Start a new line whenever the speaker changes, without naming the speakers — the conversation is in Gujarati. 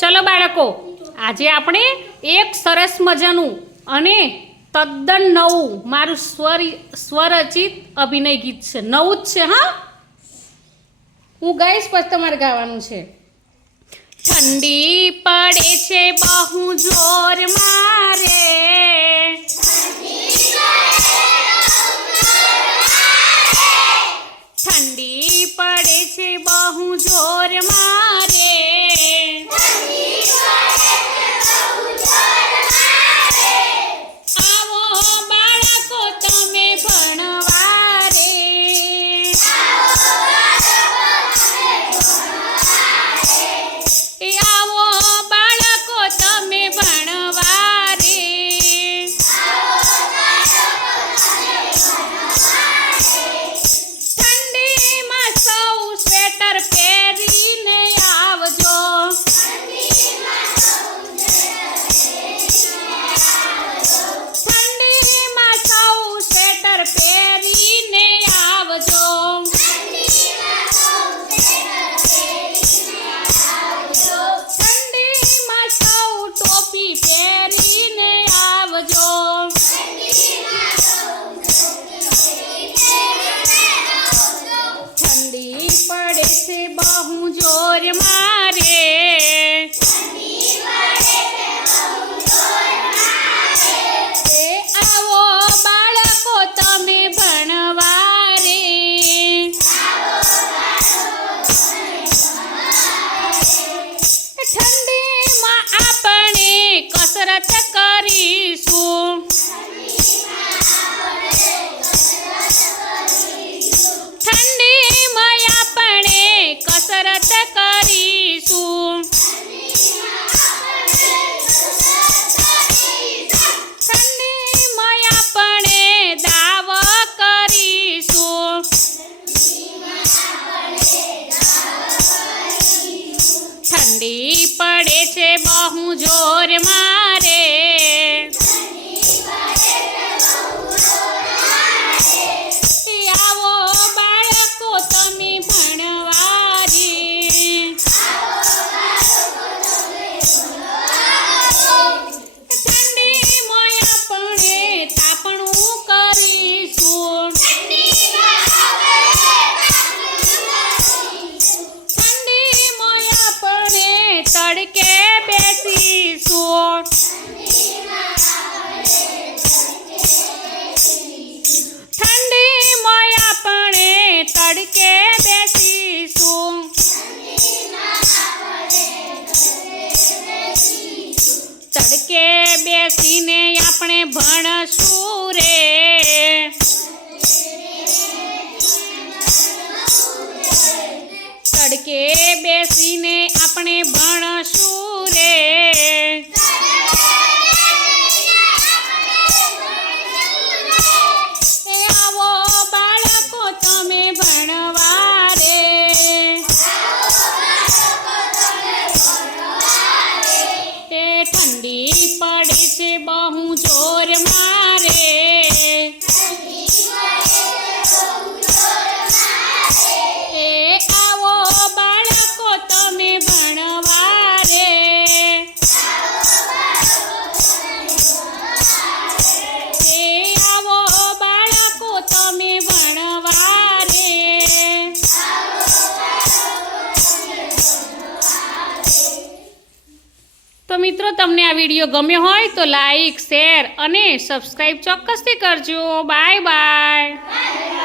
ચલો બાળકો, આજે આપણે એક સરસ મજાનું અને તદ્દન નવું મારું સ્વર, સ્વરચિત અભિનય ગીત છે. નવું જ છે, હા? હું ગાઈશ, પછી તમારે ગાવાનું છે. ઠંડી પડે છે, બહુ જોર મારે. પડે છે બહુ જોર પડે છે બહુ જોર મારે આવો બાળકો તમે ભણવા રે ઠંડીમાં આપણે તાપણું કરીશું ઠંડીમાં આપણે તડકે બેસીશું ઠંડીમાં આપણે તડકે બેસીશું. તડકે બેસીને આપણે ભણશું રે. ઠંડી પડે છે બહુ જોર મિત્રો, તમને આ વીડિયો ગમ્યો હોય તો લાઈક, શેર અને સબસ્ક્રાઈબ ચોક્કસથી કરજો. Bye bye.